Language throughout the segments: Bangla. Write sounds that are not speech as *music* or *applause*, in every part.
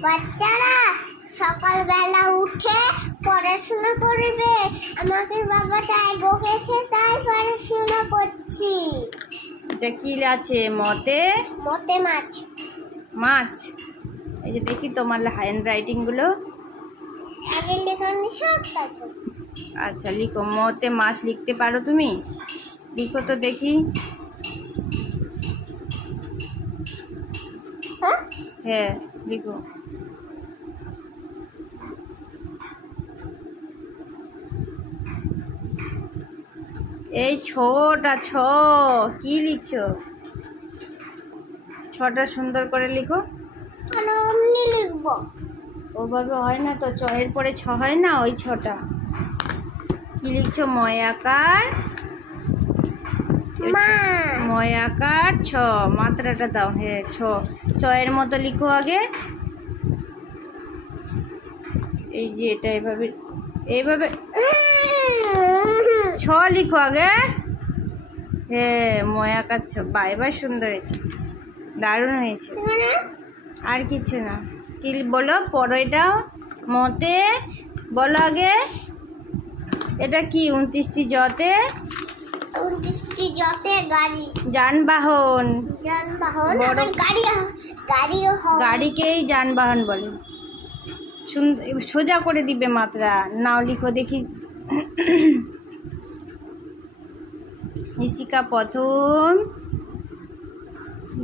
বাচ্চারা সকালবেলা উঠে পড়াশোনা করবে। আমাকে বাবা তাই বকেছে তাই পড়াশোনা করছি। এটা কি আছে? মতে? মোটে মাছ। মাছ? এই যে দেখি তোমার হ্যান্ড রাইটিংগুলো আগে লেখানো সব আচ্ছা লিখো। মতে মাছ লিখতে পারো তুমি? লিখো তো দেখি। হ্যাঁ? হ্যাঁ লিখো। এই ছটা ছ কি লিখছো? ছটা সুন্দর করে লিখো। মানে অমনি লিখব। ওভাবে হয় না তো চয়ের পরে ছ হয় না ওই ছটা? কি লিখছো? ময়াকার ময়াকার ছ মাত্রাটা দাও হ্যাঁ ছ। ছয়ের মতো লিখো আগে। এই যে এটা এভাবে এইভাবে ছ লিখো আগে। হ্যাঁ ময়াকার ছ বা এবার সুন্দর। হয়েছে দারুণ হয়েছে। আর কিছু না। কি বলো? পড়ো এটা মতে? বলো আগে। এটা কি? উনত্রিশটি জতে? উনত্রিশটি যতে গাড়ি। যানবাহন। যানবাহন? আবার গাড়ি গাড়িকেই যানবাহন বলে। সোজা করে দিবে মাত্রা। নাও লিখো দেখি। ইশিকা প্রথম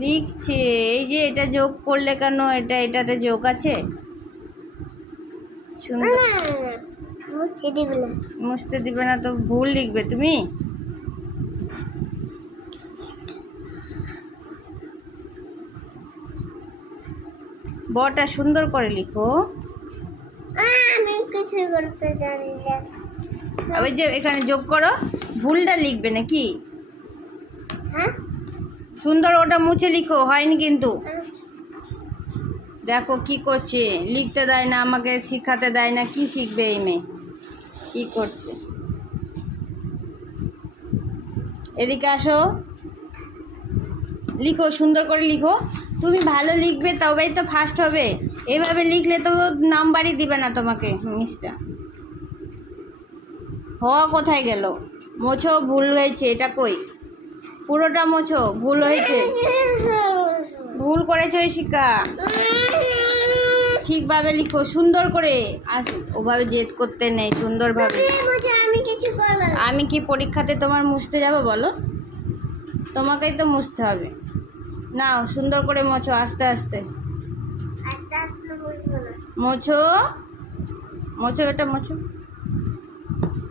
লিখছে এই যে এটা যোগ করলে কেন? এটা এটাতে যোগ আছে? মুছতে দিবে না। তো ভুল লিখবে তুমি। বটা সুন্দর করে লিখো। আমি কিছুই করতে জানি না। ওই যে এখানে যোগ করো। ভুলটা লিখবে নাকি? হ্যাঁ? সুন্দর ওটা মুছে লিখো হয়নি কিন্তু। দেখো কি করছে লিখতে দেয় না আমাকে শিখাতে দেয় না কি শিখবে এই মেয়ে? কি করছে? এদিকে আসো। লিখো সুন্দর করে লিখো। তুমি ভালো লিখবে তবেই তো ফার্স্ট হবে। এভাবে লিখলে তো নাম্বারই দিবে না তোমাকে মিসটা। হওয়া কোথায় গেল? মোছো, ভুল হয়েছে, এটা কই? পুরোটা মোছো, ভুল হয়েছে। ভুল করেছ শিকা ঠিকভাবে লিখো, সুন্দর করে। আর ওভাবে জেদ করতে নেই, সুন্দরভাবে। আমি কি পরীক্ষাতে তোমার মুছতে যাব, বলো? তোমাকেই তো মুছতে হবে। না সুন্দর করে মোছো, আস্তে আস্তে। মোছো? মোছো, এটা মোছো।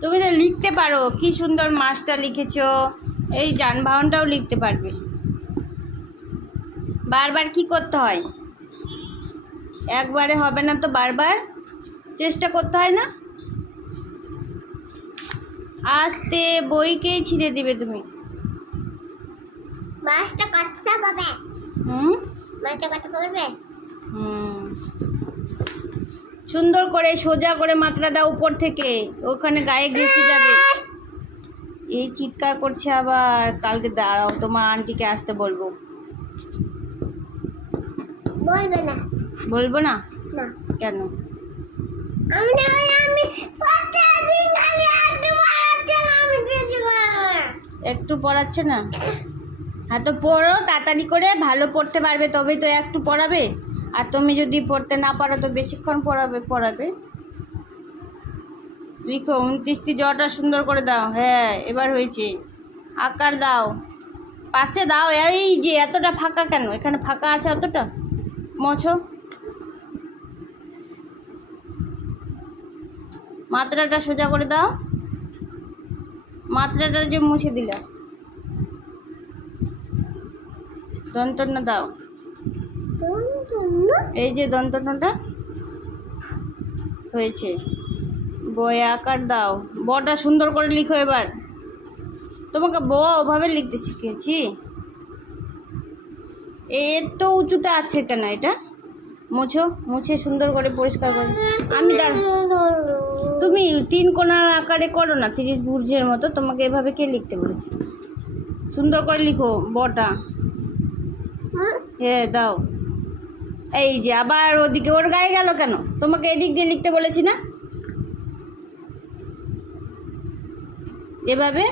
তুমি তো লিখতে পারো কি সুন্দর মাছটা লিখেছো। এই যানবাহনটাও লিখতে পারবে। বারবার কি করতে হয়? একবারে হবে না তো বারবার? চেষ্টা করতে হয় না? আস্তে বইকেই ছিঁড়ে দিবে তুমি। মাছটা কাটতে হুম? মাছটা কাটতে পারবে হুম। সুন্দর করে সোজা করে মাত্রা দাও উপর থেকে। ওখানে গায়ে ঘেসে যাবে। এই চিৎকার করছে আবার। কালকে দাঁড়াও তোমার আন্টিকে আসতে বলব। বলবে না। বলব না? কেন? একটু পড়াচ্ছে না? হ্যাঁ তো পড়ো তাড়াতাড়ি করে ভালো পড়তে পারবে তবেই তো একটু পড়াবে। আর তুমি যদি পড়তে না পারো তো বেশিক্ষণ পড়াবে পড়াবে। লিখো, উনত্রিশটি জটা সুন্দর করে দাও। হ্যাঁ এবার হয়েছে। আকার দাও। পাশে দাও। এই যে, এতটা ফাঁকা কেন? এখানে ফাঁকা আছে অতটা? মোছো। মাত্রাটা সোজা করে দাও। মাত্রাটা যে মুছে দিলা। দন্তন্য দাও। এই যে দন্তন্যটা হয়েছে। বই আকার দাও। বটা সুন্দর করে লিখো এবার। তোমাকে ব ওভাবে লিখতে শিখিয়েছি। এত উঁচুতে আছে কেন এটা? মুছো, মুছে সুন্দর করে পরিষ্কার করে। আমি তুমি তিন কোণার আকারে করো না, তিরিশ বুর্জের মতো। তোমাকে এভাবে কে লিখতে বলেছে? সুন্দর করে লিখো বটা? হ্যাঁ দাও। এই যে আবার ওদিকে ওর গায়ে গেল কেন? তোমাকে এদিক দিয়ে লিখতে বলেছি না? এভাবে?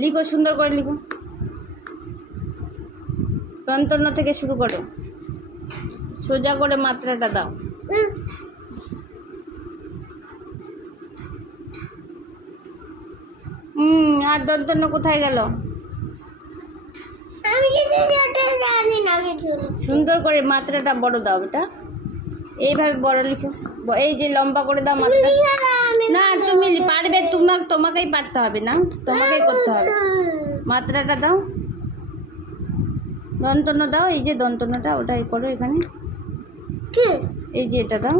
লিখো, সুন্দর করে লিখো। তন্তন্য থেকে শুরু করো। সোজা করে মাত্রাটা দাও। হুম আর দন্তন্য কোথায় গেল আমি কিছু ছোট জানি না কিছু সুন্দর করে মাত্রাটা বড় দাও বেটা। এইভাবে বড় লিখো। এই যে লম্বা করে দাও মাত্রা। না তুমি পারবে তোমাকে তোমাকেই পারতে হবে না। তোমাকেই করতে হবে। মাত্রাটা দাও। দন্তন্য দাও এই যে দন্তন্যটা ওটাই করো এখানে। এই যে এটা দাও।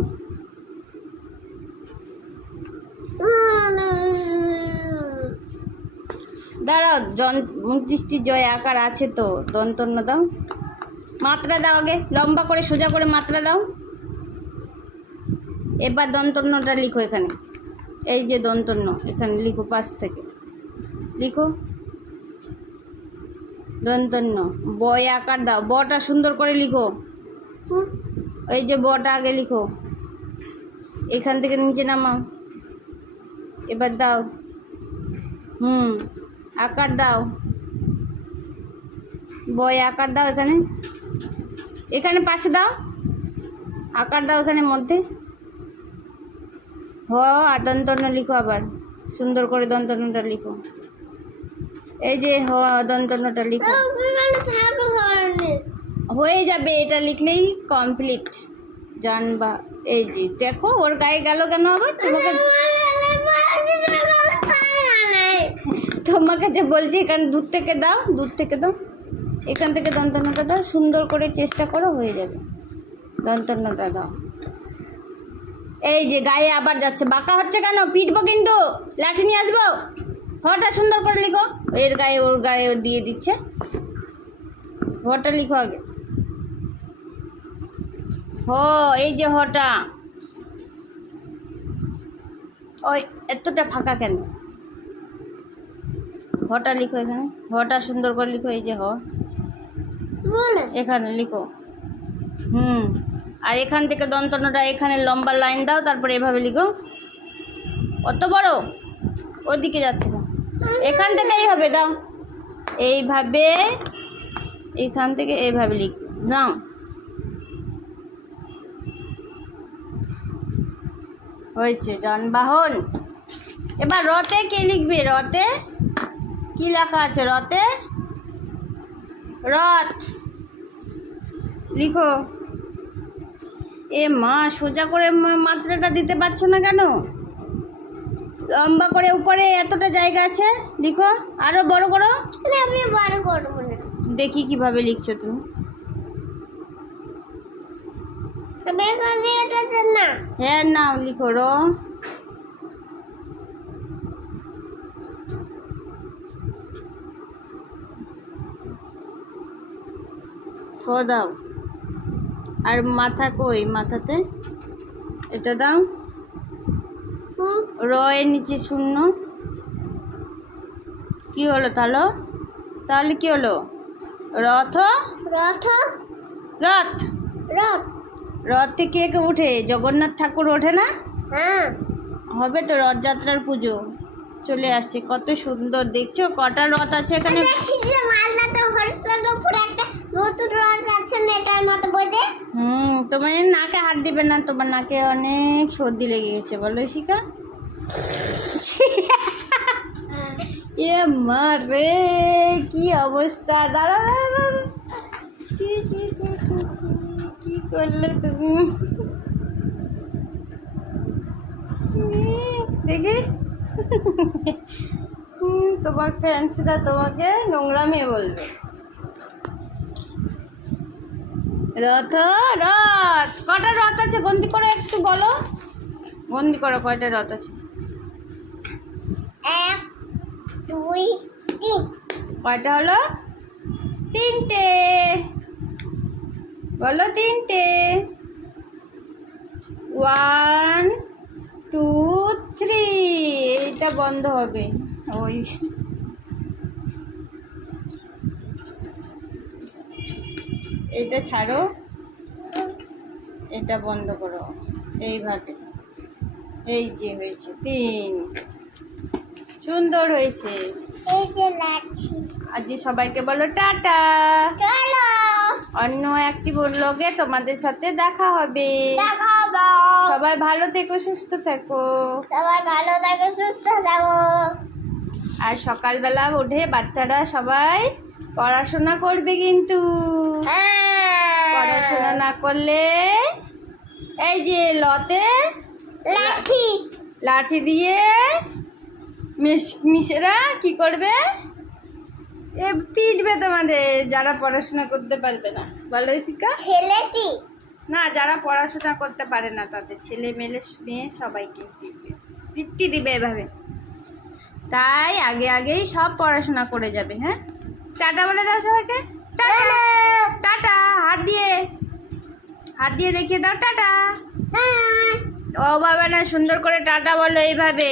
দাঁড়াও, জন উনত্রিশটি জয় আকার আছে তো দন্তন্য দাও। মাত্রা দাও আগে, লম্বা করে, সোজা করে মাত্রা দাও। এবার দন্তন্যটা লিখো এখানে। এই যে দন্তন্য এখানে লিখো পাশ থেকে। লিখো। দন্তন্য বয় আকার দাও। বটা সুন্দর করে লিখো। এই যে বটা আগে লিখো। এখান থেকে নিচে নামাও। এবার দাও। হুম। আকার দাও। বয়, আকার দাও এখানে। এখানে পাশে দাও। আকার দাও এখানে মধ্যে। হ, আর দন্তন্য লিখো আবার। সুন্দর করে দন্তন্যটা লিখো। এই যে হ দন্তন্যটা লিখো। হয়ে যাবে এটা লিখলেই কমপ্লিট জানবা। এই যে দেখো, ওর গায়ে গেল কেন আবার? তোমাকে তোমাকে যে বলছি, এখানে দূর থেকে দাও দূর থেকে দাও। এখান থেকে দন্তন্যটা দাও, সুন্দর করে চেষ্টা করো, হয়ে যাবে। দন্তন্যটা দাও। এই যে গায়ে আবার যাচ্ছে, বাঁকা হচ্ছে কেন? পিটবো কিন্তু। লাঠি নিয়ে আসব। হটা সুন্দর করে লিখো। এর গায়ে, ওর গায়ে ও দিয়ে দিচ্ছে। হটা লিখো আগে। হ, এই যে হটা। ওই, এতটা ফাঁকা কেন? হটা লিখো এখানে। হটা সুন্দর করে লিখো এই যে হ। এখানে লিখো। হুম। আর এখান থেকে দন্তনটা এখানে লম্বা লাইন দাও তারপরে এভাবে লিখো। অত বড়? ওদিকে যাচ্ছে না। এখান থেকেই হবে দাও। এইভাবে এখান থেকে এইভাবে লিখ নাও। হয়েছে যানবাহন। এবার রতে কে লিখবে? রতে কি লেখা আছে? রতে রথ। লিখো। এ মা সোজা করে মাত্রাটা দিতে পারছ না কেন? লম্বা করে উপরে এতটা জায়গা আছে? লিখো। আরও বড় করো। আমি বড় করব দেখি কীভাবে লিখছো তুমি। হ্যাঁ নাও লিখো রো। ছ দাও। আর মাথা কই? মাথাতে? এটা দাও। র এর নিচে শূন্য। কি হলো তাহলে তাহলে কি হলো? রথ? রথ। রথ? রথ। রথ থেকে কে ওঠে জগন্নাথ ঠাকুর ওঠে না? হ্যাঁ। হবে তো রথযাত্রার পুজো। চলে আসছে। কত সুন্দর। দেখছ? কটা রথ আছে এখানে? হুম তোমার নাকে হাত দিবে না তোমার নাকে অনেক সর্দি লেগে গেছে বলো শিকা *laughs* এ মা রে কি অবস্থা? দাঁড়া কি করলে তুমি? দেখি। তোমার ফ্রেন্ডসরা তোমাকে নোংরামি বলবে। রথ রথ। কটা রথ আছে? গন্তি করে একটু বলো। গন্তি করো কয়টা রথ আছে? এক দুই তিন। কয়টা হলো? তিনটে। বলো তিনটে। One two three. এইটা বন্ধ হবে। ওই এটা ছাড়ো। এটা বন্ধ করো। এইভাবে। এই যে হয়েছে তিন। সুন্দর হয়েছে। এই যে লাঠি আজকে সবাইকে বলো টাটা। অন্য একটি ব্লগে তোমাদের সাথে দেখা হবে। সবাই ভালো থেকো সুস্থ থেকো। সবাই ভালো থাকে সুস্থ থাকো। আর সকালবেলা উঠে বাচ্চারা সবাই পড়াশোনা করবে কিন্তু। পড়াশোনা না করলে এই যে লতে লাঠি। লাঠি দিয়ে মিসেরা কি করবে? এ পিটবে তোমাদের যারা পড়াশোনা করতে পারবে না। বলো শিকা ছেলেটি। না যারা পড়াশোনা করতে পারে না তাদের ছেলে মেলে মেয়ে সবাইকে পিটবে। পিট্টি দিবে এভাবে। তাই আগে আগেই সব পড়াশোনা করে যাবে হ্যাঁ? টাটা বলে দাও সবাইকে। টাটা। টাটা। হাত দিয়ে। হাত দিয়ে দেখিয়ে দাও। টাটা। ও বাবা না সুন্দর করে টাটা বলো এইভাবে।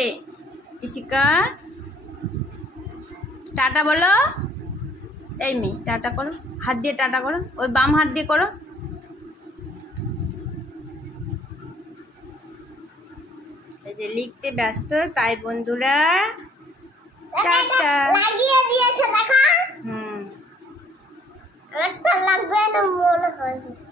ইশিকা টাটা বলো। এই মেয়ে টাটা করো। হাত দিয়ে টাটা করো। ওই বাম হাত দিয়ে করো। এই যে লিখতে ব্যস্ত তাই বন্ধুরা। টাটা। লাগিয়ে দিয়েছে দেখা। হুম একটা লাগবে না মনে হয় হচ্ছে